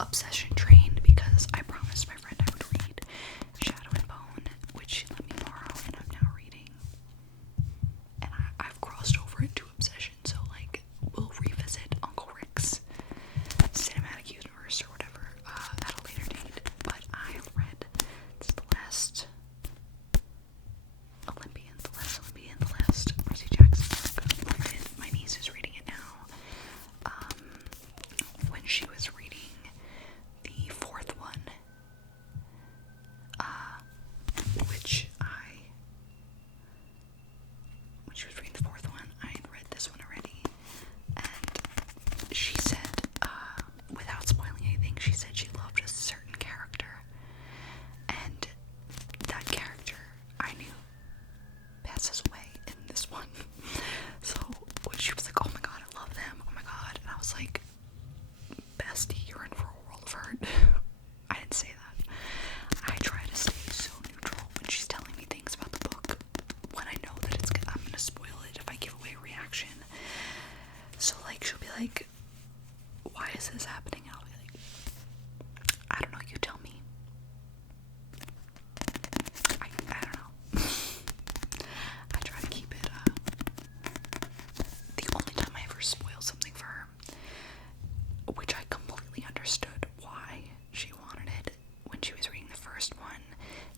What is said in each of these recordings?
obsession train because I promised my friend I would read Shadow and Bone, which she let me borrow, and I'm now reading. And I've crossed over into obsession, so like we'll revisit Uncle Rick's cinematic universe or whatever at a later date. But I have read the last Olympian, the last Percy Jackson book. My niece is reading it now. When she was reading the fourth one, when she was reading the fourth one, I had read this one already, and she said, without spoiling anything, she said she loved a certain character, and that character I knew passes away in this one. So when she was like, oh my god, I love them, oh my god, and I was like, bestie, you're in for a world of hurt. I didn't say that. I try to stay so neutral when she's telling me things about the book, when I know that I'm gonna spoil it if I give away a reaction. So like, she'll be like, why is this happening? I'll be like, I don't know, you tell me. I don't know. I try to keep it, the only time I ever spoil something for her, which I completely understood why she wanted it when she was reading the first one.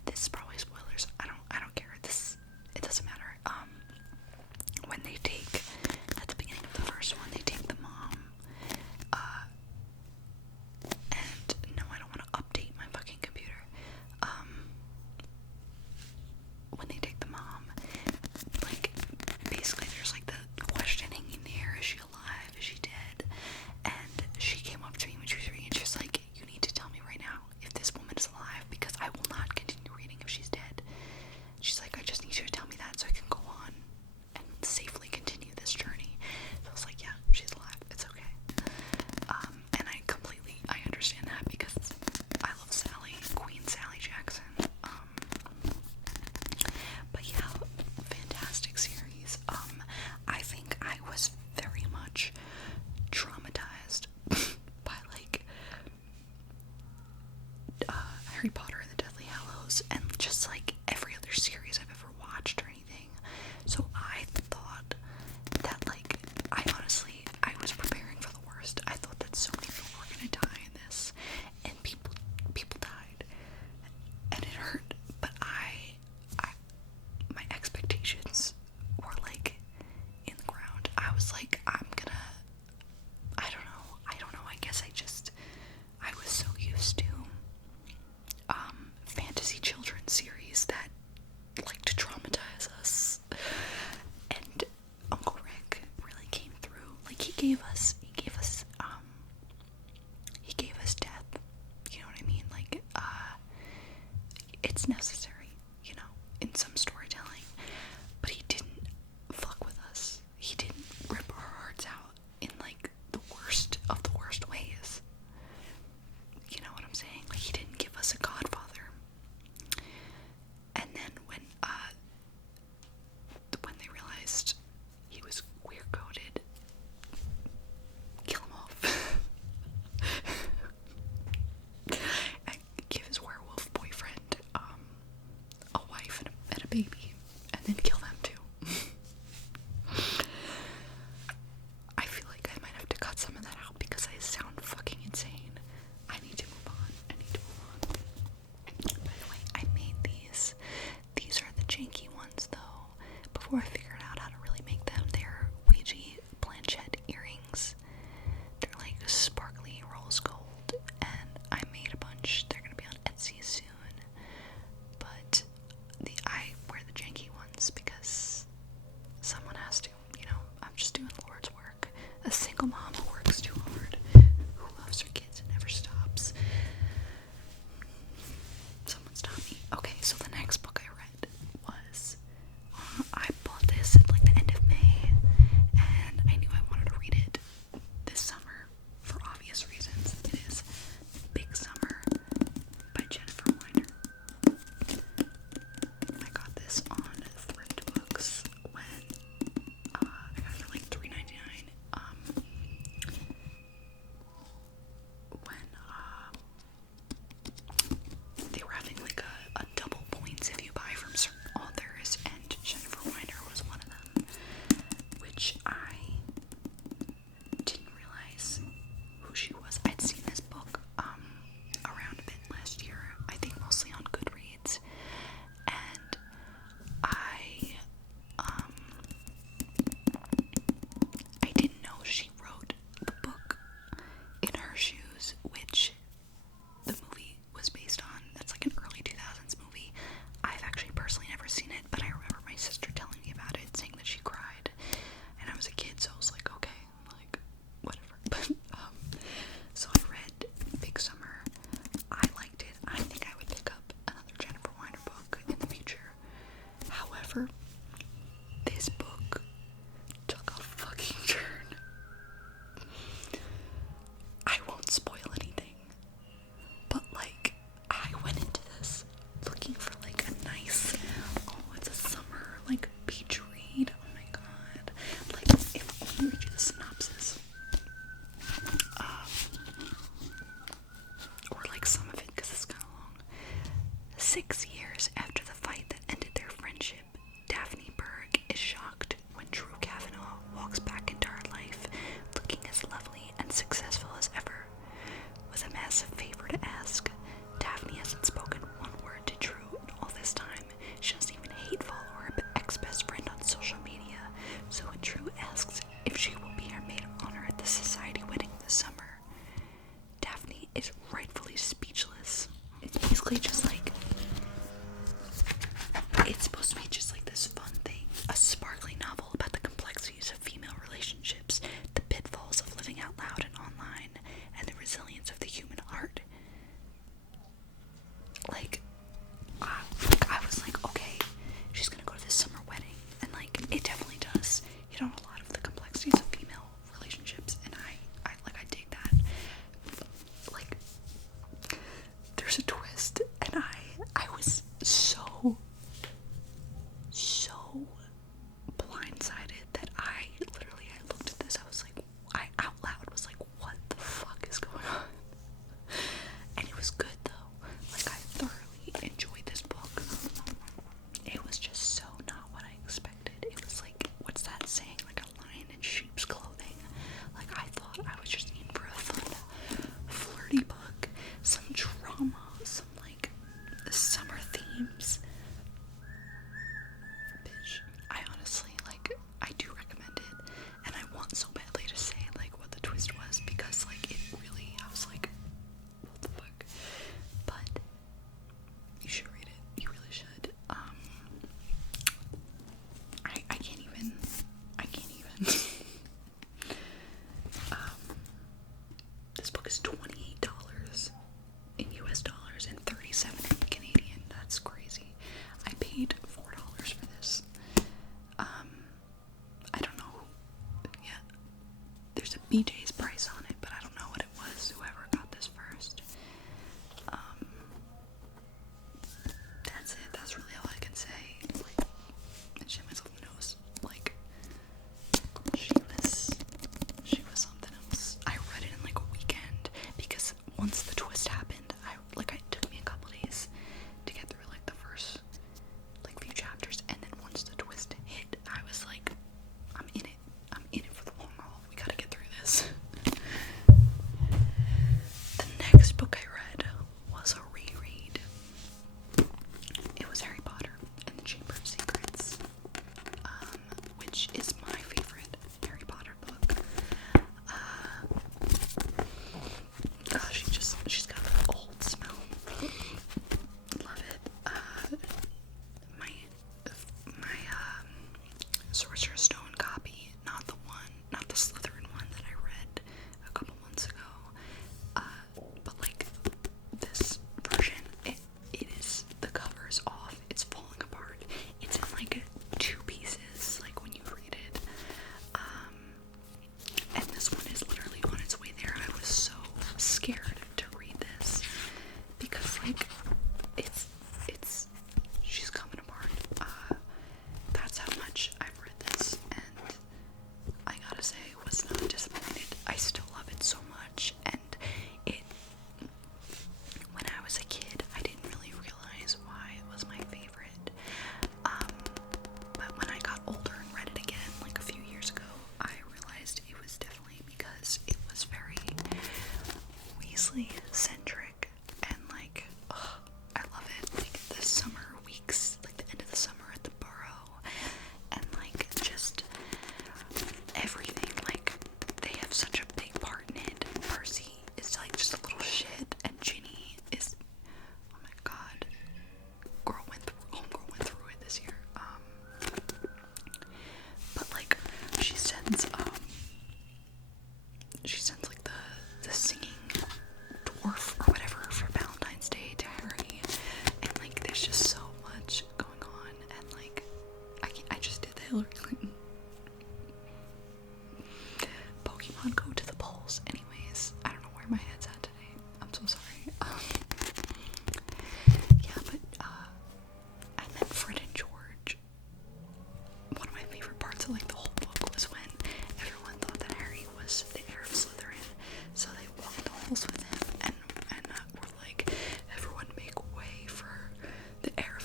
This is probably spoilers. I don't care. It doesn't matter. When they take, at the beginning of the first one, they take the mom, and no, I don't want to update my fucking computer. When they take the mom, like, basically there's like the question hanging in the air, is she alive, is she dead? And she came up to me when she was reading and she was like, you need to tell me right now if this woman is alive, because I will not continue reading if she's dead. She's like, I just need you to tell me that so I can go on and safely continue this journey. So I was like, yeah, she's alive, it's okay. And I understand that because I love Sally, Queen Sally Jackson. But yeah, fantastic series. I think I was very much traumatized by like Harry Potter and the Deathly Hallows and just like every other series I've ever watched or anything. So I thought that like, I was preparing for the worst. I thought that so many people were gonna die in this, and people died, and it hurt. But my expectations were like in the ground. I was like, I don't know, I guess I was so used to fantasy children's series that like to traumatize us, and Uncle Rick really came through. Like, he gave us death, you know what I mean? Like, it's necessary, you know, in some storytelling, but he didn't fuck with us. He didn't rip our hearts out in like the worst of the worst ways. You know what I'm saying? Like, he didn't give us a godfather. And then when they realized he was queer coded, kill him off. And give his werewolf boyfriend 6 years after the fight that ended their friendship, Daphne Berg is shocked when Drew Kavanaugh walks back into her life looking as lovely and successful as ever. With a massive favor to ask, Daphne hasn't spoken one word to Drew in all this time. She doesn't even hate follow her ex-best friend on social media, so when Drew asks if she will be her maid of honor at the society wedding this summer, Daphne is rightfully speechless. It's basically just like, it's supposed to be just like this fun thing, a sparkling novel about the complexities of female relationships, the pitfalls of living out loud and online, and the resilience of the human heart. Like, I was like, okay, she's gonna go to this summer wedding, and like, it definitely does hit on a lot of the complexities of female relationships, and I dig that. Like, there's a twist, and I was so blindsided that I looked at this, I was like, I out loud was like, what the fuck is going on? And it was good though. Like, I thoroughly enjoyed this book. It was just so not what I expected. It was like, what's that saying? Like a lion in sheep's clothing. Like, I thought I was just in for a fun, flirty book. Some drama, some like summer themes. Bitch, I honestly, like, I do recommend it, and I want so badly to say like what the twist was, because like, it really, I was like, what the fuck? But you should read it. You really should. I can't even. This book is $28 in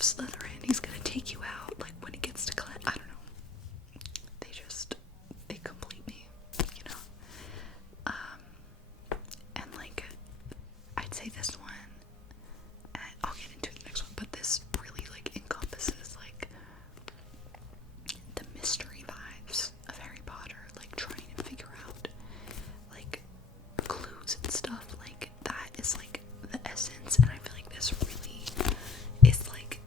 Slytherin, he's gonna take you out, like, when he gets to class. I don't know. They complete me, you know? And, like, I'd say this one, and I'll get into the next one, but this really, like, encompasses, like, the mystery vibes of Harry Potter, like, trying to figure out, like, clues and stuff, like, that is, like, the essence, and I feel like this really is, like,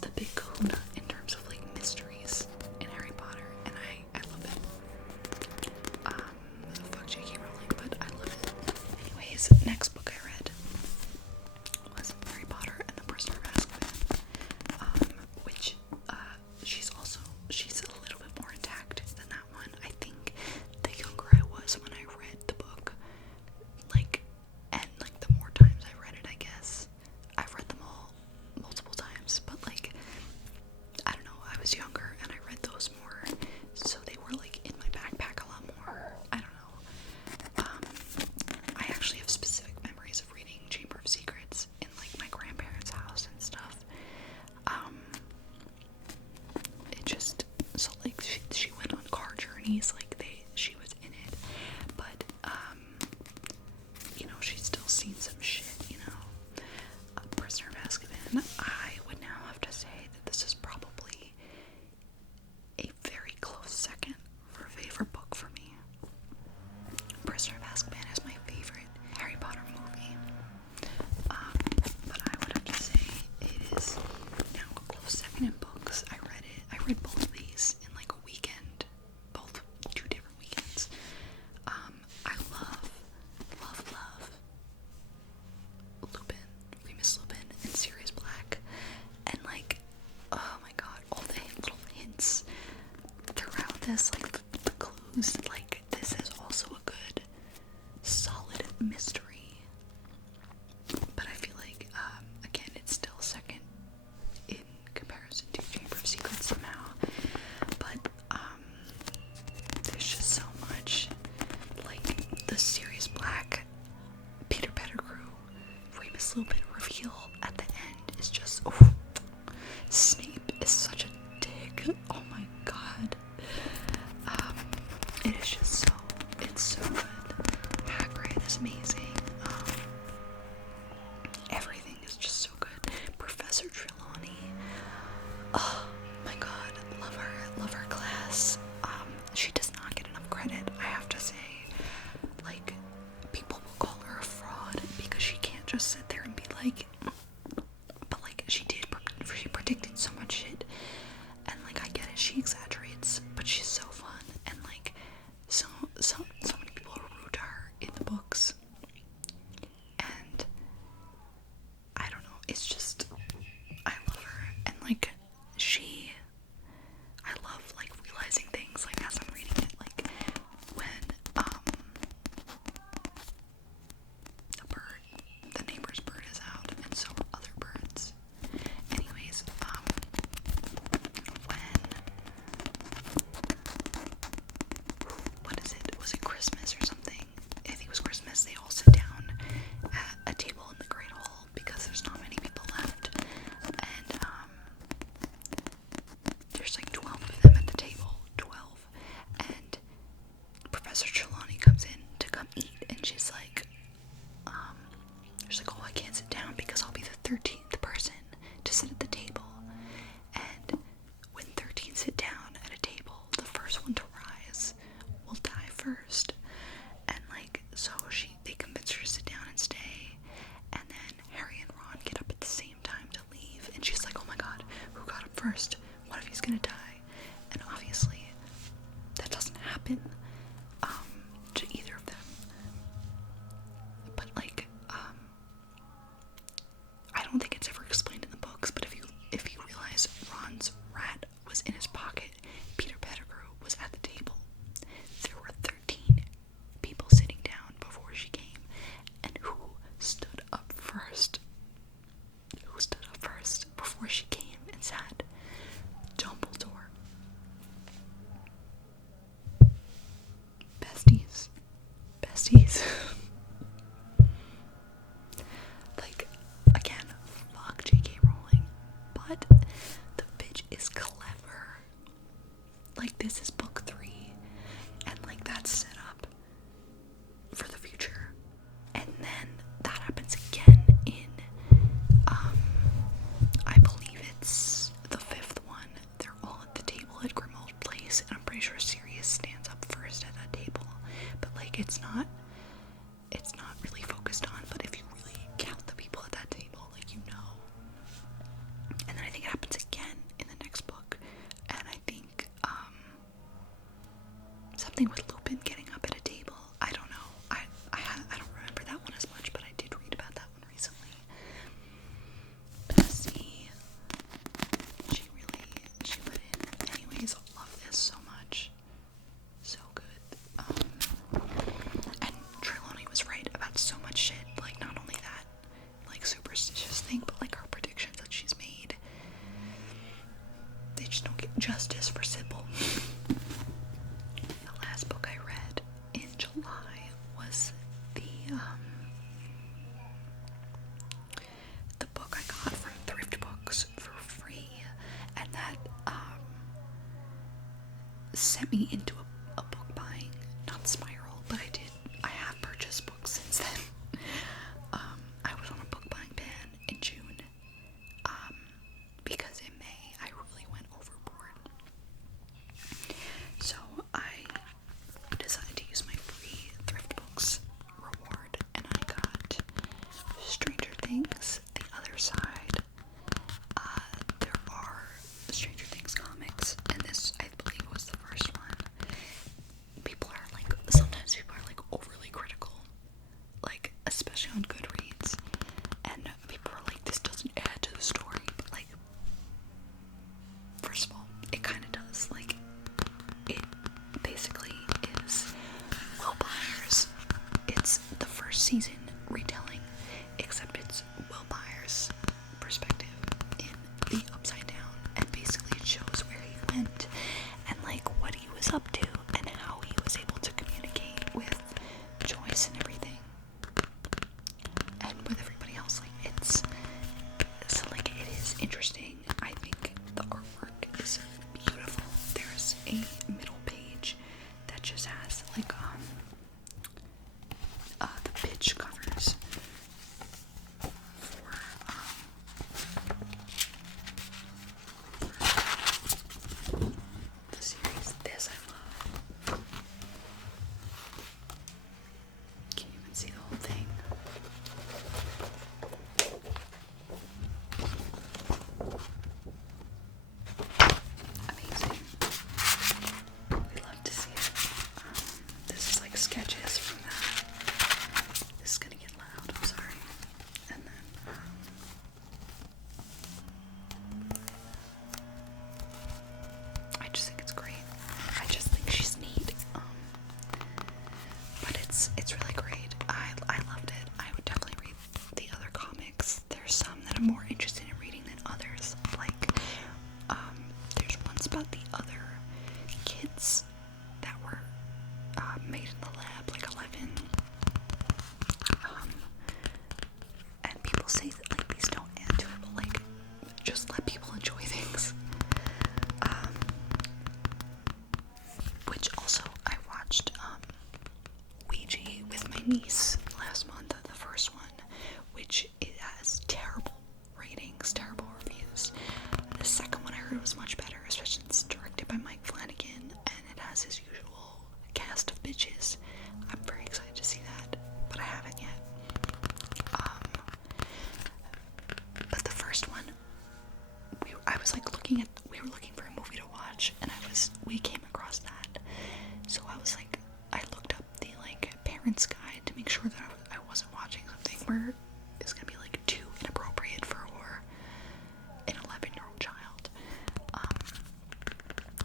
the big kahuna in terms of, like, mysteries in Harry Potter, and I love it. Fuck J.K. Rowling, but I love it. Anyways, next book I read was Harry Potter and the Prisoner of Azkaban, which, she's a little bit more intact than that one. I think the younger I was when I read the book, like, and, like, the more times I read it, I guess. I've read them all multiple times, but, like, I don't know, I was younger and I read those more, so they were, like, in my backpack a lot more. I don't know. I actually have specific memories of reading Chamber of Secrets in, like, my grandparents' house and stuff. It just, so, like, she went on car journeys, like, she was in it, but, you know, she's still seen some shit, you know. Prisoner of Azkaban, I would now have to say that this is probably a very close second for a favorite book for me. Prisoner of Azkaban is my favorite Harry Potter movie, but I would have to say it is now a close second in books. I read both of these in, like, a weekend, both 2 different weekends. I love Lupin, Remus Lupin, and Sirius Black, and, like, oh my god, all the little hints throughout this, like, the clues, like, this is also a good, solid mystery, but I feel like, again, it's still second in comparison to Chamber of Secrets somehow, but, there's just so much, like, the Sirius Black, Peter Pettigrew, Remus Lupin reveal at the end is just, oh, Snape is such a dick, oh my god. It is just it's so good. Hagrid is amazing. Everything is just so good. Professor Trelawney, oh my god, love her class. She does not get enough credit, I have to say. Like, people will call her a fraud because she can't just sit there and be like, but, like, she predicted so much shit, and, like, I get it, she exaggerates, but she's so fun, and, like, so many people are rude to her in the books, and I don't know, it's just, I love her, and, like, I love, like, realizing things, like, as I'm reading it, like, when, the neighbor's bird is out, and so are other birds. Anyways, was it Christmas or something? I think it was Christmas, they all sit down at a table in the Great Hall, because there's not many people left, and, there's, like, 12 of them at the table, 12, and Professor Trelawney comes in to come eat, and she's like, oh, I can't sit down because I'll be the 13th person to sit at the table, and when 13 sit down at a table, the first one to rise will die first, and, like, so they convince her to sit down and stay, and then Harry and Ron get up at the same time to leave, and she's like, oh my god, who got up first? What if he's gonna die? And obviously, that doesn't happen, to either of them, but, like, I don't think it sent me into a book buying, not spiral, but I have purchased books since then. I was on a book buying ban in June, because in May I really went overboard. So I decided to use my free thrift books reward, and I got Stranger Things, The Other Side. There are Stranger Things comics, and this, I believe, was the first one. Sometimes people are like overly critical, like, especially on Goodreads, and people are like, this doesn't add to the story, but like, first of all, it kind of does. Like, it basically is Will Byers. It's the first season retelling, except it's Will Byers' perspective in the Upside Down, and basically it shows where he went and like what he was up to and how he was able to communicate with Joyce and everything, and with everybody else. Like, it is interesting. I think the artwork is beautiful. There's a middle page that just has like the pitch covers for the series. This I love. Can't even see the whole thing. Amazing. We love to see it. This is like sketches from that. This is gonna get loud, I'm sorry. And then, I just think it's great. I just think she's neat. But it's really great. I loved it. I would definitely read the other comics. There's some that I'm more interested in reading than others. Like, there's ones about the other kids that were made in the lab, like 11. And people say that like these don't add to it, but like just let people enjoy things. Which also I watched Ouija with my niece last month, the first one, which it has terrible ratings, terrible reviews. The second one I heard was much better, especially since it's directed by Mike Flanagan, and it has his usual cast of bitches. I'm very excited to see that, but I haven't yet. But the first one, we were looking for a movie to watch, and we came across that. So I looked up the like parents guide to make sure that I wasn't watching something where it's gonna be like too inappropriate for an 11-year-old child.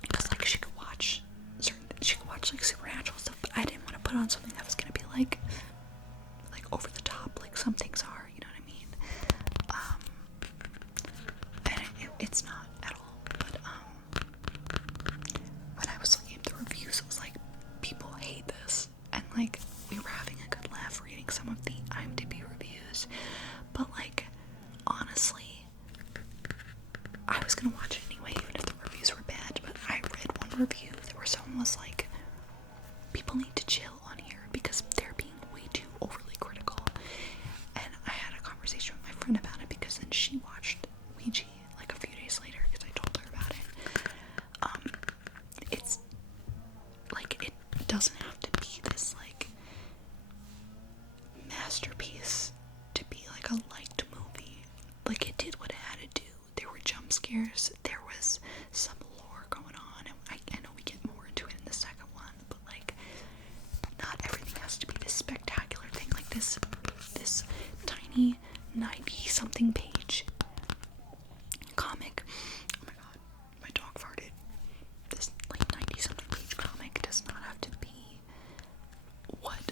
Because like she could watch like supernatural stuff, but I didn't want to put on something that was gonna be like over the top, like some things are, you know what I mean? And it's not at all, but when I was looking at the reviews, it was like, people hate this, and like, we were having a good laugh reading some of the IMDb reviews, but like, honestly, I was gonna watch it anyway, even if the reviews were bad. But I read one review where someone was like, people need to chill on here because they're being way too overly critical. And I had a conversation with my friend about it, because then she watched Ouija like a few days later, because I told her about it. It's like, it doesn't have to be this like masterpiece to be like a liked movie. Like, it did what it had to do. There were jump scares, there was some lore going on, and I know we get more into it in the second one, but like, not everything has to be this spectacular thing. Like this tiny 90-something page comic. Oh my god, my dog farted. This like 90-something page comic does not have to be what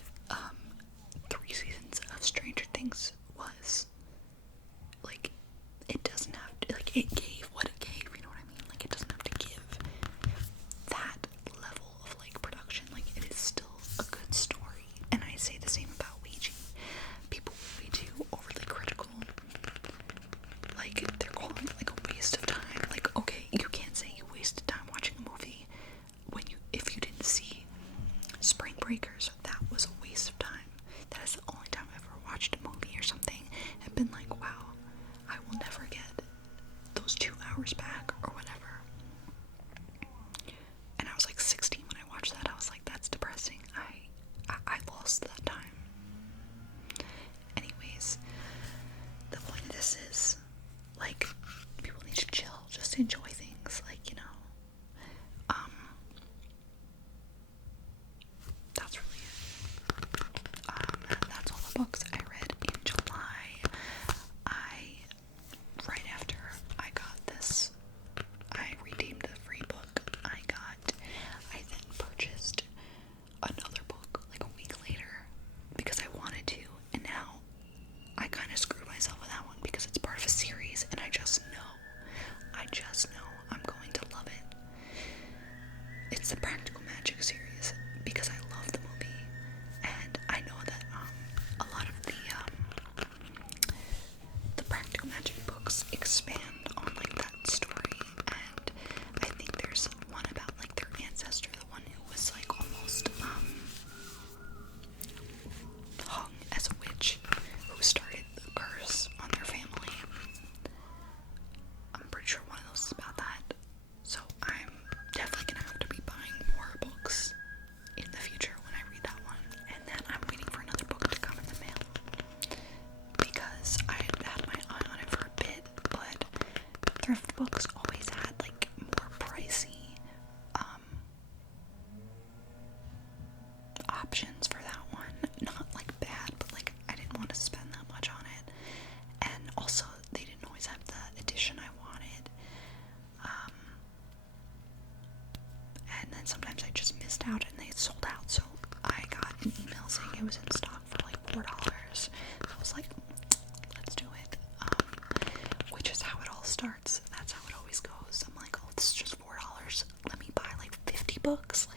3 seasons of Stranger Things was. Like, it doesn't have to, like, it gave what it gave, you know what I mean? Like, it doesn't have to give that level of like production. Like, it is still a good story. And I say the same about Ouija. People will be too overly critical. Like, they're calling it like a waste of time. Like, okay, you can't say you wasted time watching a movie when if I've been like, wow, I will never get those 2 hours back or whatever. And I was like 16 when I watched that. I was like, that's depressing. I lost that time. Anyways, the point of this is, like, people need to chill, just enjoy things, like, you know. That's really it. That's all the books I read in July. Right after I got this, I redeemed the free book I then purchased another book like a week later because I wanted to, and now I kind of screwed myself with that one because it's part of a series, and I just know I'm going to love it. It's the Practical Magic series because I love the movie, and I know that a lot of the Practical Magic books expand on like that story, and I think there's one about like their ancestor, the one who was like almost hung as a witch, who started the curse on their family. I'm pretty sure one of those is about that. So I'm definitely gonna have to be buying more books in the future when I read that one. And then I'm waiting for another book to come in the mail because I had my eye on it for a bit, but thrift books always had like more pricey options for that one. Not like bad, but like I didn't want to spend that much on it. And also they didn't always have the edition I wanted. And then sometimes I just missed out and they sold out, so I got an email saying it was in stock for like $4. So I was like, let's do it. Which is how it all starts. That's how it always goes. I'm like, oh, this is just $4. Let me buy like 50 books.